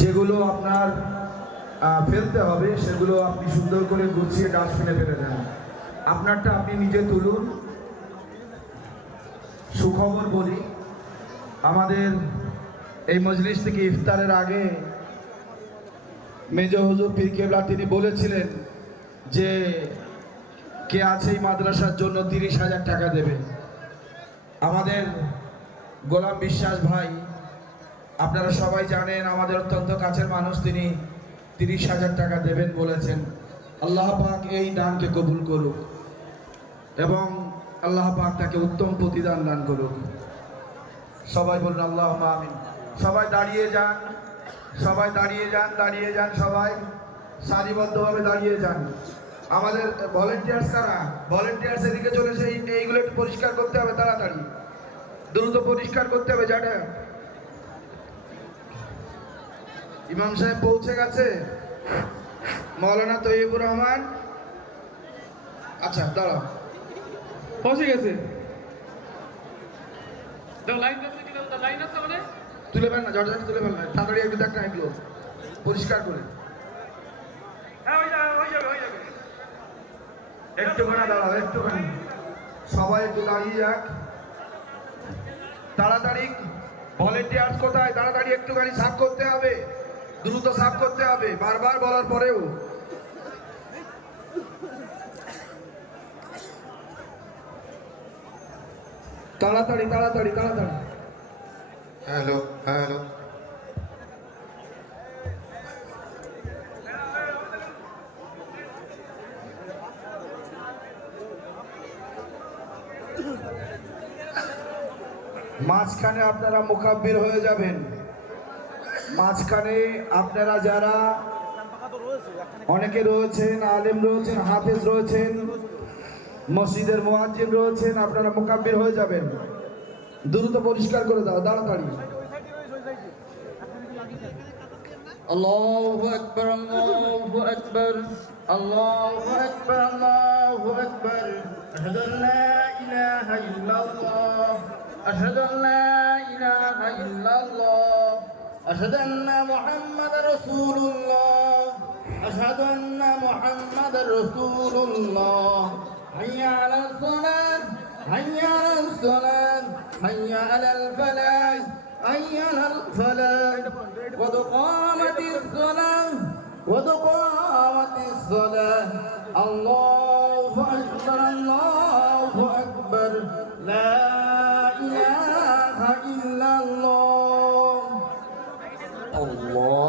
যেগুলো আপনার ফেলতে হবে সেগুলো আপনি সুন্দর করে গুছিয়ে ডাস্টবিনে ফেলে দেন। আপনারটা আপনি নিজে তুলুন। সুখবর বলি, আমাদের এই মজলিস থেকে ইফতারের আগে মেজর হুজুর পীর কেবলা তিনি বলেছিলেন যে কে আছে এই মাদ্রাসার জন্য 30,000 টাকা দেবে। আমাদের গোলাম বিশ্বাস ভাই, আপনারা সবাই জানেন আমাদের অত্যন্ত কাছের মানুষ, তিনি 30,000 টাকা দেবেন বলেছেন। আল্লাহ পাক এই দানকে কবুল করুক এবং আল্লাহ পাক তাকে উত্তম প্রতিদান দান করুক। সবাই বলুন আল্লাহুম্মা আমিন। সবাই দাঁড়িয়ে যান, সবাই দাঁড়িয়ে যান, দাঁড়িয়ে যান, সবাই সারিবদ্ধভাবে দাঁড়িয়ে যান। আমাদের ভলেন্টিয়ার্স কারা? ভলেন্টিয়ার্স এদিকে চলে এসে এইগুলো একটু পরিষ্কার করতে হবে, তাড়াতাড়ি দ্রুত পরিষ্কার করতে হবে। জায়গা ইমাম সাহেব পৌঁছে গেছে, মৌলানা তৈয়বুর রহমান। আচ্ছা দাঁড়াও, পৌঁছে গেছে। তুলে ফেল না, জর্জাটি তুলে ফেল না, তাড়াতাড়ি একটু দেখ না, এগুলো পরিষ্কার করে। একটুখানি দাঁড়াও, একটুখানি সবাই একটু দাঁড়িয়ে যাক তাড়াতাড়ি। ভলেন্টিয়ার্স কোথায়? তাড়াতাড়ি একটুখানি সাফ করতে হবে, দ্রুত সাফ করতে হবে, বারবার বলার পরেও। তাড়াতাড়ি তাড়াতাড়ি তাড়াতাড়ি। হ্যালো হ্যালো, মাঝখানে আপনারা মুকাব্বির হয়ে যাবেন। মাঝখানে আপনারা যারা অনেকে রয়েছেন, আলেম রয়েছেন, হাফেজ রয়েছেন, মসজিদের মুয়াজ্জিন রয়েছেন, আপনারা মুকাব্বির হয়ে যাবেন। দ্রুত পরিষ্কার করে দাও, তাড়াতাড়ি। আল্লাহু আকবার, আল্লাহু আকবার, আল্লাহু আকবার, আল্লাহু আকবার। আশহাদু আল্লা ইলাহা ইল্লাল্লাহ, আশহাদু আল্লা ইলাহা ইল্লাল্লাহ, আশহাদু আন্না মুহাম্মাদার রাসূলুল্লাহ, আশহাদু আন্না মুহাম্মাদার রাসূলুল্লাহ। হাইয়া আলাস সালাত, হাইয়া আলাস সালাত, হাইয়া আলাল ফালাহ, হাইয়া আলাল ফালাহ। قد قامت الصلاة، قد قامت الصلاة. الله أكبر، الله أكبر، لا إله إلا الله. الله